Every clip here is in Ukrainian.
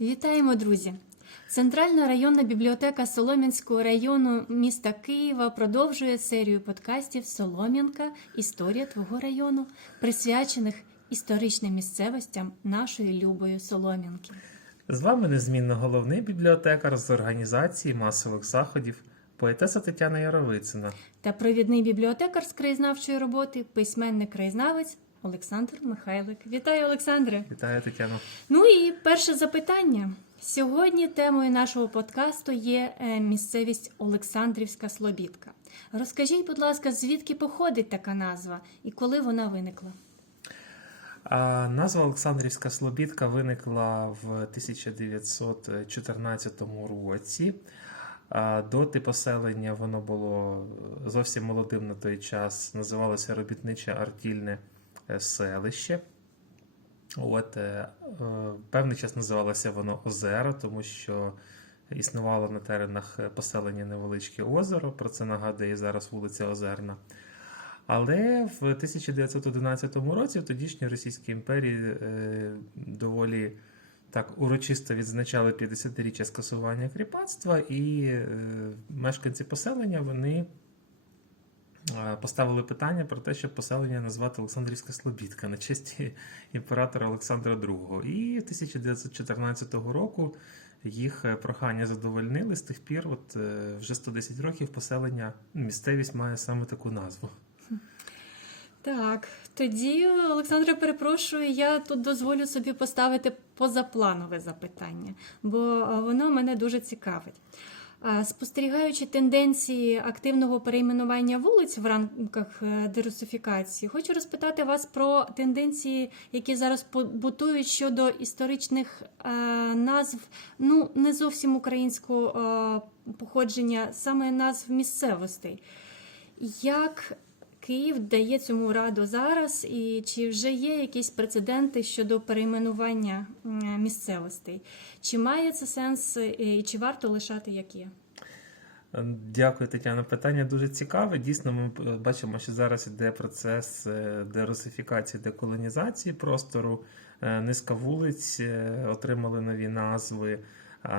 Вітаємо, друзі! Центральна районна бібліотека Солом'янського району міста Києва продовжує серію подкастів Солом'янка Історія твого району, присвячених історичним місцевостям нашої любої Солом'янки. З вами незмінно головний бібліотекар з організації масових заходів, поетеса Тетяна Яровицина. Та провідний бібліотекар з краєзнавчої роботи, письменник-краєзнавець Олександр Михайлик. Вітаю, Олександре! Вітаю Тетяно. Ну і перше запитання. Сьогодні темою нашого подкасту є е, місцевість Олександрівська Слобідка. Розкажіть, будь ласка, звідки походить така назва і коли вона виникла? А назва Олександрівська Слобідка виникла в 1914 році. Доти поселення воно було зовсім молодим на той час, називалося робітниче артільне селище. От, е, е, певний час називалося воно Озеро, тому що існувало на теренах поселення невеличке озеро, про це нагадує зараз вулиця Озерна. Але в 1911 році в тодішній Російській імперії е, доволі так урочисто відзначали 50-річчя скасування кріпацтва, і е, мешканці поселення вони е, поставили питання про те, щоб поселення назвати Олександрівська Слобідка на честь імператора Олександра II. І 1914 року їх е, прохання задовольнили. З тих пір, от е, вже 110 років, поселення місцевість має саме таку назву. Так, тоді, Олександре, перепрошую, я тут дозволю собі поставити позапланове запитання, бо е, воно мене дуже цікавить. А, Спостерігаючи тенденції активного перейменування вулиць в рамках е, дерусифікації, хочу розпитати вас про тенденції, які зараз побутують щодо історичних е, назв, ну не зовсім українського е, походження, саме назв місцевостей. Як Київ дає цьому раду зараз, і чи вже є якісь прецеденти щодо перейменування місцевостей? Чи має це сенс, е, і чи варто лишати як є? Дякую, Тетяна. Питання дуже цікаве. Дійсно, ми е, бачимо, що зараз іде процес е, дерусифікації, деколонізації простору. Е, Низка вулиць е, отримали нові назви,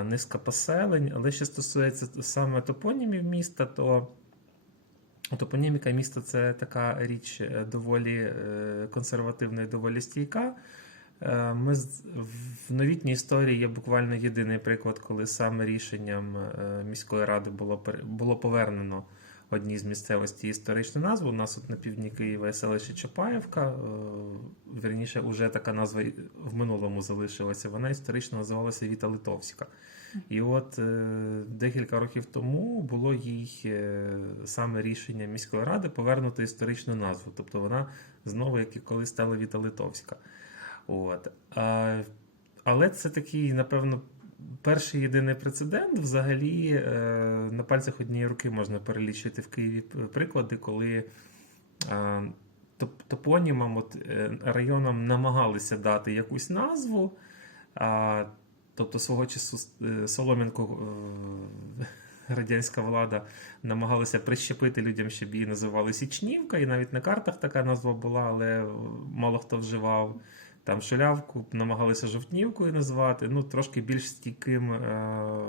низка поселень. Але що стосується саме топонімів міста, то топоніміка міста це така річ е, доволі е, консервативна і доволі стійка. Е, Ми в новітній історії є буквально єдиний приклад, коли саме рішенням міської ради було було повернено одній з місцевості історичну назву. У нас от на півдні Києва селище Чапаєвка. е, Вірніше, уже така назва в минулому залишилася. Вона історично називалася Віта Литовська. І от е, декілька років тому було їй е, саме рішення міської ради повернути історичну назву. Тобто вона знову, як і колись стала Віта Литовська. От. Але це такий, напевно, перший єдиний прецедент. Взагалі, е, на пальцях однієї руки можна перелічити в Києві приклади, коли е, топонімам, от, е, районам намагалися дати якусь назву. Тобто свого часу е, Солом'янку е, радянська влада намагалася прищепити людям, щоб її називали Січнівка, і навіть на картах така назва була, але мало хто вживав. Там шулявку намагалися жовтнівкою назвати. Ну, трошки більш стійким е,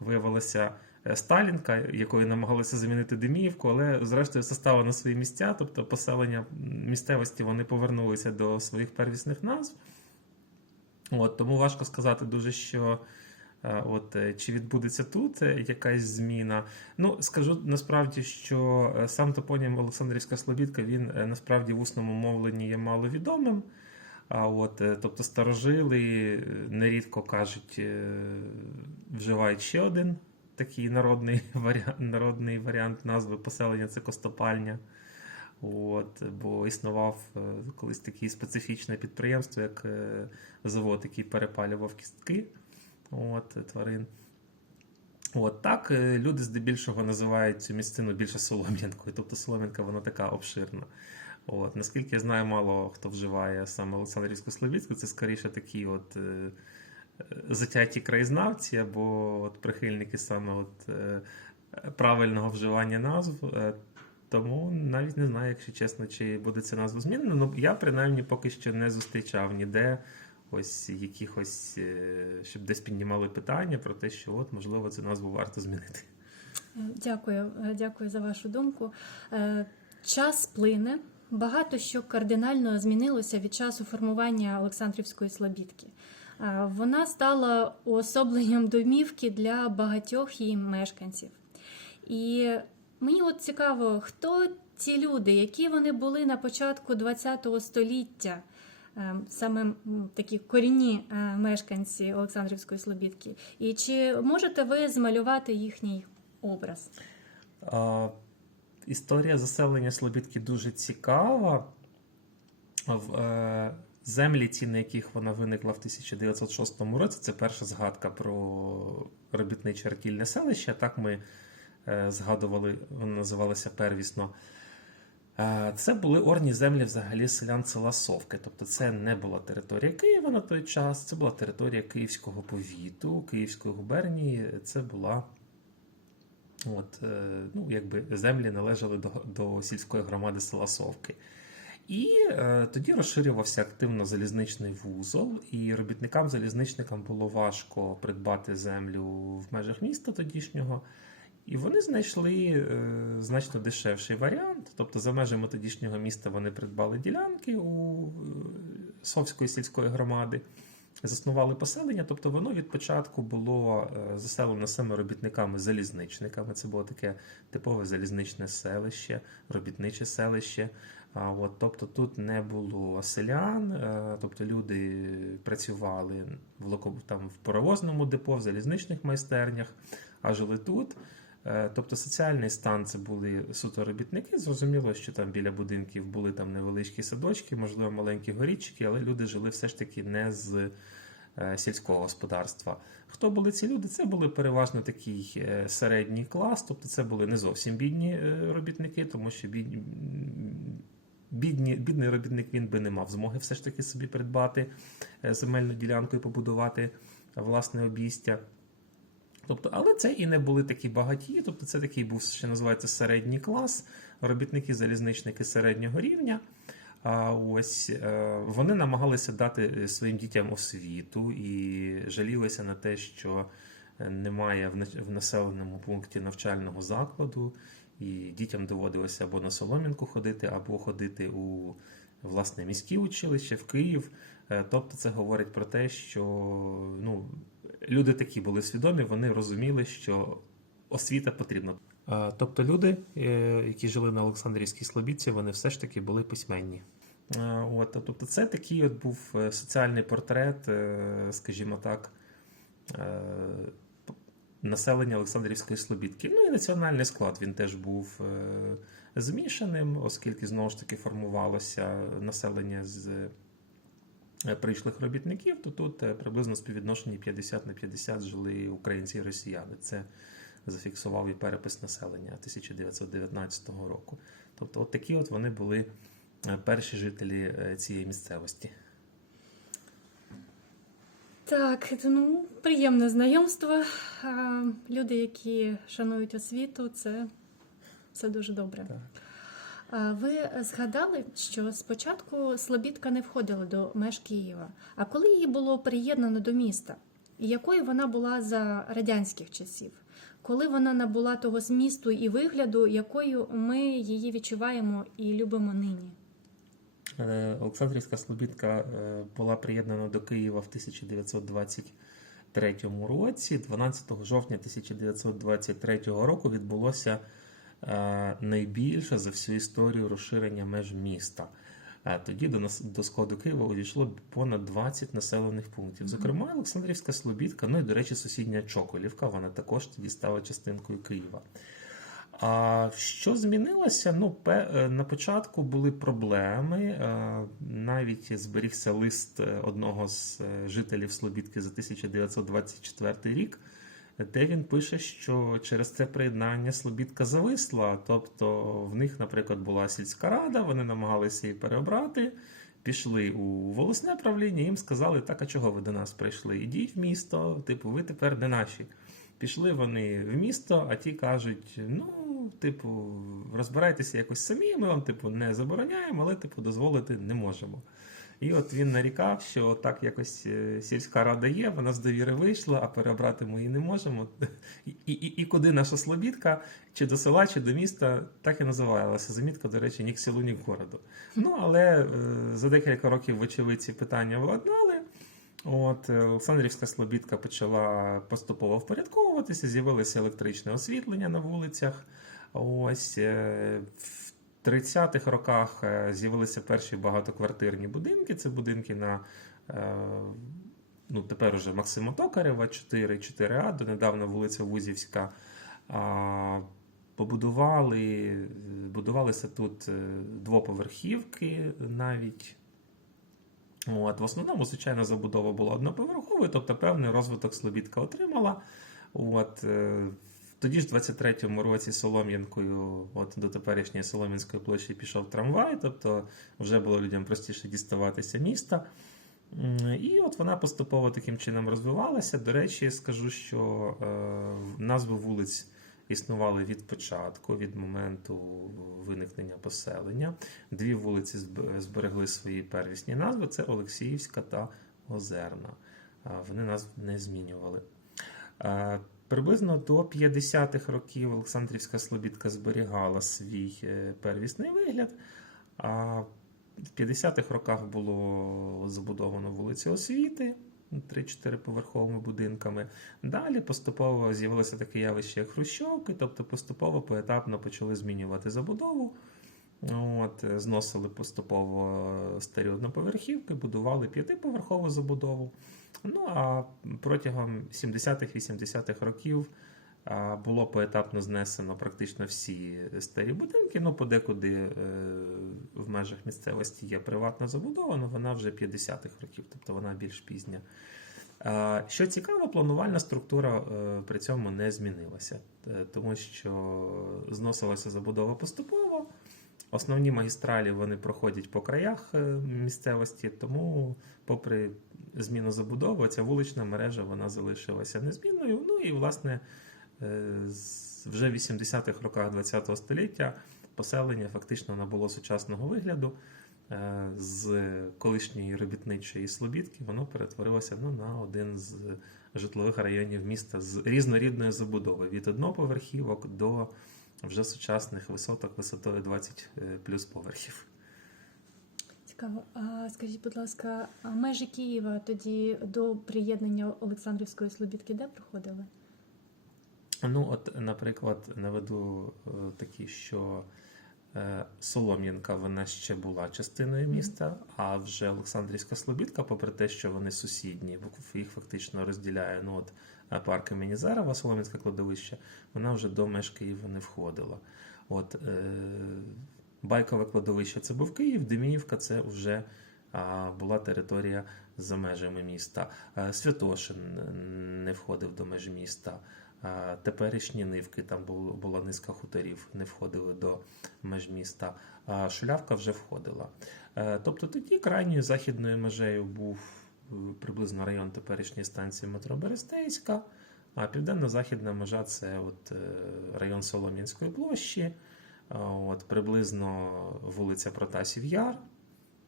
виявилася е, Сталінка, якою намагалися замінити Деміївку, але зрештою все стало на свої місця, тобто поселення місцевості вони повернулися до своїх первісних назв. От, тому важко сказати дуже, що е, от, чи відбудеться тут якась зміна. Ну, скажу насправді, що сам топонім Олександрівська Слобідка, він насправді в усному мовленні є маловідомим. А от, е, тобто старожили е, нерідко кажуть, е, вживають ще один такий народний варіант, народний варіант назви поселення це Костопальня. От, бо існував колись таке специфічне підприємство, як завод, який перепалював кістки от, тварин. От так люди здебільшого називають цю місцину більше Солом'янкою. Тобто Солом'янка вона така обширна. От, наскільки я знаю, мало хто вживає саме Олександрівську Слобідську, це скоріше такі от е, е, затяті краєзнавці або от прихильники саме от, е, правильного вживання назв. Е, Тому навіть не знаю, якщо чесно, чи буде ця назва змінена. Ну, я принаймні поки що не зустрічав ніде ось якихось, е, щоб десь піднімали питання про те, що от можливо цю назву варто змінити. Дякую, е, дякую за вашу думку. Е, Час плине. Багато що кардинально змінилося від часу формування Олександрівської Слобідки. Вона стала уособленням домівки для багатьох її мешканців. І мені от цікаво, хто ці люди, які вони були на початку ХХ століття, саме такі корінні мешканці Олександрівської Слобідки. І чи можете ви змалювати їхній образ? А, історія заселення Слобідки дуже цікава. Е, землі, ці, на яких вона виникла в 1906 році, це перша згадка про робітниче артільне селище. Так ми е, згадували, воно називалося первісно. Е, Це були орні землі взагалі селян села Совки. Тобто це не була територія Києва на той час, це була територія Київського повіту, Київської губернії. Це була От, е, ну, якби землі належали до, до сільської громади села Совки. І е, тоді розширювався активно залізничний вузол, і робітникам-залізничникам було важко придбати землю в межах міста тодішнього. І вони знайшли е, значно дешевший варіант. Тобто, за межами тодішнього міста вони придбали ділянки у е, Совської сільської громади, заснували поселення. Тобто, воно від початку було е, заселено саме робітниками-залізничниками. Це було таке типове залізничне селище, робітниче селище. А от, тобто тут не було селян, е, тобто люди працювали в там, в паровозному депо, в залізничних майстернях, а жили тут. Е, Тобто соціальний стан це були суто робітники. Зрозуміло, що там біля будинків були там невеличкі садочки, можливо, маленькі горічки, але люди жили все ж таки не з е, сільського господарства. Хто були ці люди? Це були переважно такий е, середній клас, тобто це були не зовсім бідні робітники, тому що бідні, бідні, бідний робітник він би не мав змоги все ж таки собі придбати земельну ділянку і побудувати власне обійстя. Тобто, але це і не були такі багаті, тобто це такий був, що називається середній клас, робітники, залізничники середнього рівня. А ось е, вони намагалися дати е, своїм дітям освіту і жалілися на те, що немає в населеному пункті навчального закладу, і дітям доводилося або на Соломінку ходити, або ходити у власне міські училище в Київ. Е, Тобто, це говорить про те, що ну, люди такі були свідомі, вони розуміли, що освіта потрібна. Тобто люди, е, які жили на Олександрівській Слобідці, вони все ж таки були письменні. Е, От, тобто, це такий от був е, соціальний портрет, скажімо так, населення Олександрівської Слобідки. Ну і національний склад він теж був змішаним, оскільки знову ж таки формувалося населення з прийшлих робітників, то тут е, приблизно співвідношення 50 на 50 жили українці і росіяни. Це зафіксував і перепис населення 1919 року. Тобто, от такі от вони були е, перші жителі е, цієї місцевості. Так, ну приємне знайомство. Люди, які шанують освіту, це, це дуже добре. Так. Ви згадали, що спочатку Слобідка не входила до меж Києва. А коли її було приєднано до міста, і якою вона була за радянських часів? Коли вона набула того змісту і вигляду, якою ми її відчуваємо і любимо нині? Е, Олександрівська Слобідка е, була приєднана до Києва в 1923 році. 12 жовтня 1923 року відбулося найбільше за всю історію розширення меж міста. Е, Тоді до нас до складу Києва увійшло понад 20 населених пунктів. Зокрема, Олександрівська Слобідка, ну і, до речі, сусідня Чоколівка, вона також тоді стала частинкою Києва. А що змінилося? Ну, е, на початку були проблеми. е, Навіть зберігся лист е, одного з е, жителів Слобідки за 1924 рік, де він пише, що через це приєднання Слобідка зависла. Тобто в них, наприклад, була сільська рада, вони намагалися її переобрати. Пішли у волосне правління, їм сказали, так, а чого ви до нас прийшли? Ідіть в місто, типу, ви тепер не наші. Пішли вони в місто, а ті кажуть: ну, типу, розбирайтеся якось самі, ми вам, типу, не забороняємо, але, типу, дозволити не можемо. І от він нарікав, що так якось е, сільська рада є, вона з довіри вийшла, а перебрати ми її не можемо. І, і, і куди наша слобідка, чи до села, чи до міста, так і називалася. Замітка, до речі, ні к селу, ні к городу. Ну, але е, за декілька років, вочевидь, ці питання владнали. От е, Олександрівська Слобідка почала поступово впорядковуватися, з'явилося електричне освітлення на вулицях. Ось 30-х роках е, з'явилися перші багатоквартирні будинки. Це будинки на е, ну, тепер уже Максима Токарєва, 4, 4А, донедавна вулиця Вузівська. Побудували, будувалися тут е, двоповерхівки навіть. От, в основному, звичайно, забудова була одноповерховою, тобто певний розвиток Слобідка отримала. От, тоді ж, в 23-му році Солом'янкою, от до теперішньої Солом'янської площі пішов трамвай, тобто вже було людям простіше діставатися міста. І от вона поступово таким чином розвивалася. До речі, скажу, що е, назви вулиць існували від початку, від моменту виникнення поселення. Дві вулиці зберегли свої первісні назви: це Олексіївська та Озерна. А, Вони назв не змінювали. Приблизно до 50-х років Олександрівська Слобідка зберігала свій е, первісний вигляд. А в 50-х роках було забудовано вулицю освіти 3-4 поверховими будинками. Далі поступово з'явилося таке явище, як хрущовки, тобто поступово поетапно почали змінювати забудову. От, е, зносили поступово старі одноповерхівки, будували п'ятиповерхову забудову. Ну а протягом 70-х-80-х років було поетапно знесено практично всі старі будинки. Ну, подекуди е, в межах місцевості є приватна забудова, але вона вже 50-х років, тобто вона більш пізня. Що цікаво, планувальна структура е, при цьому не змінилася, тому що зносилася забудова поступово. Основні магістралі вони проходять по краях е, місцевості, тому, попри зміну забудови, ця вулична мережа вона залишилася незмінною. Ну і власне е, вже в 80-х роках ХХ століття поселення фактично набуло сучасного вигляду. Е, З колишньої робітничої слобідки воно перетворилося ну, на один з житлових районів міста з різнорідною забудовою від одноповерхівок до вже сучасних висоток висотою 20 е, плюс поверхів. Цікаво. А скажіть, будь ласка, а межі Києва тоді до приєднання Олександрівської Слобідки де проходили? Ну, от, наприклад, наведу е, такі, що е, Солом'янка вона ще була частиною міста, а вже Олександрівська Слобідка, попри те, що вони сусідні, їх фактично розділяє ну, от, е, парк імені Зарова, Солом'янське кладовище, вона вже до меж Києва не входила. От, е, Байкове кладовище це був Київ, Деміївка це вже а, була територія за межами міста. Е, Святошин не входив до меж міста. А, Теперішні нивки, там бу- була низка хуторів, не входили до меж міста. А Шулявка вже входила. Е, Тобто тоді крайньою західною межею був е, приблизно район теперішньої станції метро Берестейська, а південно-західна межа це от, е, район Солом'янської площі, от, приблизно вулиця Протасів Яр,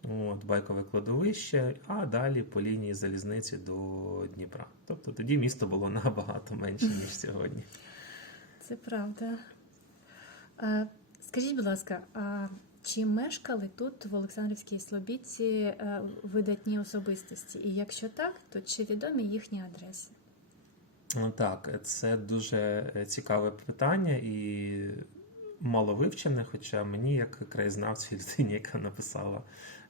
от, Байкове кладовище, а далі по лінії залізниці до Дніпра. Тобто тоді місто було набагато менше, ніж сьогодні. Це правда. Скажіть, будь ласка, а чи мешкали тут, в Олександрівській Слобідці, е, видатні особистості? І якщо так, то чи відомі їхні адреси? Ну, Так, це дуже е, цікаве питання і мало вивчене, хоча мені, як краєзнавцю, людині, яка написала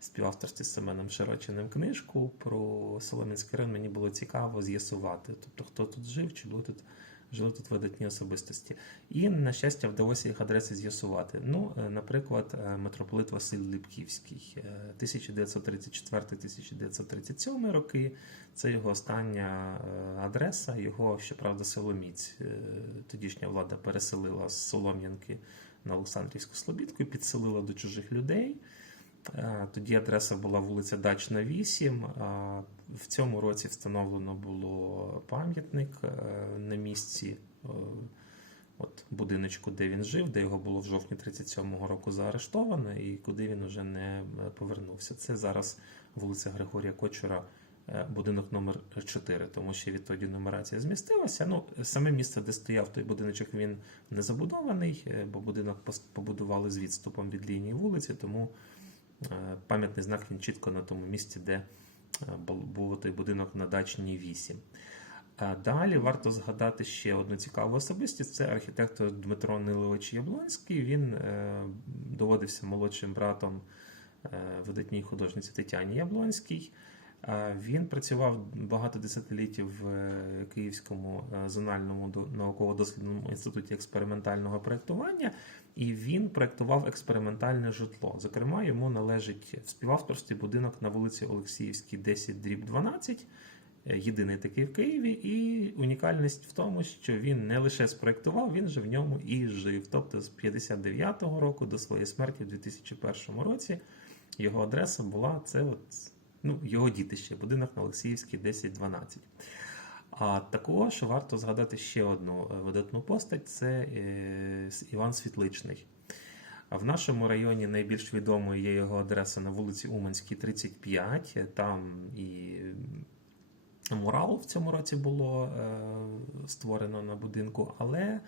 співавторстві з Семеном Широчиним книжку про Солом'янський район, мені було цікаво з'ясувати, тобто хто тут жив, чи були тут, жили тут видатні особистості. І, на щастя, вдалося їх адреси з'ясувати. Ну, е, наприклад, е, митрополит Василь Липківський, е, 1934-1937 роки. Це його остання е, адреса. Його, щоправда, Соломіць. е, Тодішня влада переселила з Солом'янки на Олександрівську Слобідку підселила до чужих людей. Е, Тоді адреса була вулиця Дачна, 8. а В цьому році встановлено було пам'ятник е, на місці е, от будиночку, де він жив, де його було в жовтні 37-го року заарештовано, і куди він вже не е, повернувся. Це зараз вулиця Григорія Кочура, е, будинок номер 4, тому що відтоді нумерація змістилася. Ну, саме місце, де стояв той будиночок, він не забудований, е, бо будинок побудували з відступом від лінії вулиці, тому е, пам'ятний знак він чітко на тому місці, де е, був той будинок на дачній 8. Далі варто згадати ще одну цікаву особистість. Це архітектор Дмитро Нилович Яблонський. Він е, доводився молодшим братом е, видатній художниці Тетяні Яблонській. Е, Він працював багато десятиліть в е, Київському е, зональному науково-дослідному інституті експериментального проєктування, і він проєктував експериментальне житло. Зокрема, йому належить в співавторстві будинок на вулиці Олексіївській, 10 дріб 12 е, єдиний такий в Києві, і унікальність в тому, що він не лише спроектував, він же в ньому і жив. Тобто з 59-го року до своєї смерті в 2001 році його адреса була це от, ну, його дітище, будинок на Олексіївській 1012. А також варто згадати ще одну е, видатну постать це е, Іван Світличний. В нашому районі найбільш відомою є його адреса на вулиці Уманській, 35. Там і мурал в цьому році було е, створено на будинку, але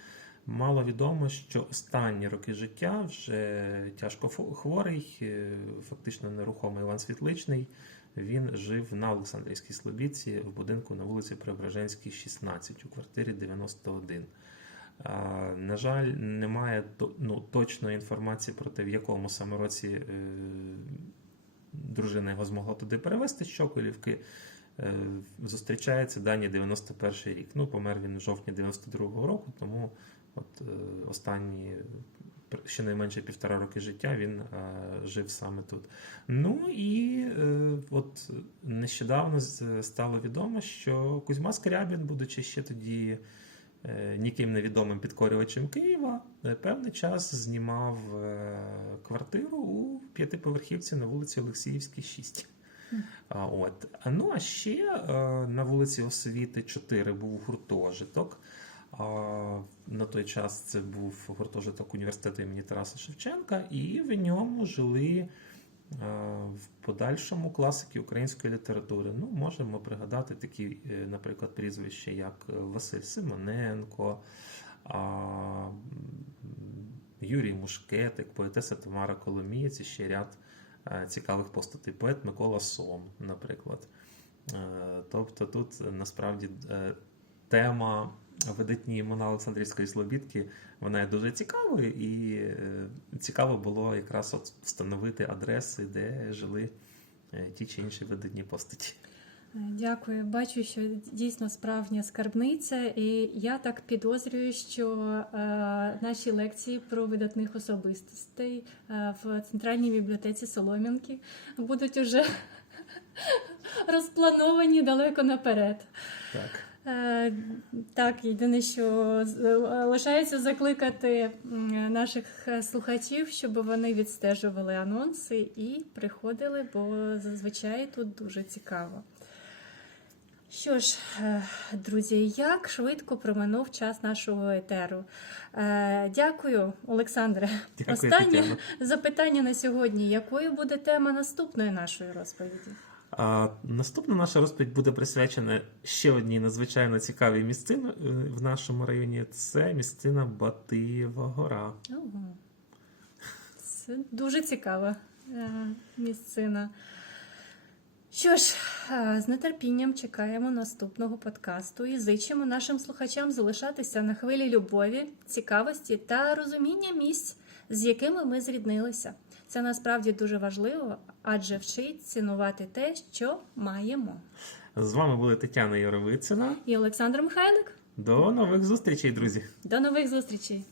мало відомо, що останні роки життя вже тяжко хворий, е, фактично нерухомий Іван Світличний. Він жив на Олександрівській Слобідці в будинку на вулиці Преображенській, 16, у квартирі 91. На жаль, немає ну, точної інформації про те, в якому саме році е, дружина його змогла туди перевезти з Чоколівки. Е, Зустрічається дані 91 рік. Ну, помер він в жовтні 92-го року, тому от е, останні щонайменше півтора роки життя він е, жив саме тут. Ну і е, от нещодавно стало відомо, що Кузьма Скрябін, будучи ще тоді е, ніким невідомим підкорювачем Києва, певний час знімав е, квартиру у п'ятиповерхівці на вулиці Олексіївській, 6. А, От. А, Ну, а ще е, на вулиці Освіти 4 був гуртожиток. На той час це був гуртожиток університету імені Тараса Шевченка, і в ньому жили е, в подальшому класики української літератури. Ну, можемо пригадати такі, е, наприклад, прізвища, як е, Василь Симоненко, Юрій Мушкетик, поетеса Тамара Коломієць і ще ряд цікавих постатей. Поет Микола Сом, наприклад. Тобто тут насправді тема видатні імена Олександрівської Слобідки, вона є дуже цікавою, і е, цікаво було якраз от встановити адреси, де жили е, ті чи інші видатні постаті. Е, Дякую. Бачу, що дійсно справжня скарбниця, і я так підозрюю, що е, наші лекції про видатних особистостей е, в центральній бібліотеці Солом'янки будуть уже розплановані далеко наперед. Так. Е, Так, єдине, що е, лишається закликати наших слухачів, щоб вони відстежували анонси і приходили, бо зазвичай тут дуже цікаво. Що ж, е, друзі, як швидко проминув час нашого етеру. Дякую, Олександре. Дякую, Останнє Тетяно. запитання на сьогодні: якою буде тема наступної нашої розповіді? А наступна наша розповідь буде присвячена ще одній надзвичайно цікавій місцині е, в нашому районі. Це місцина Батиєва гора. Ого. Це дуже цікава е, місцина. Що ж, е, з нетерпінням чекаємо наступного подкасту і зичимо нашим слухачам залишатися на хвилі любові, цікавості та розуміння місць, з якими ми зріднилися. Це насправді дуже важливо, адже вчить цінувати те, що маємо. З вами були Тетяна Яровицина. І Олександр Михайлик. До нових зустрічей, друзі! До нових зустрічей!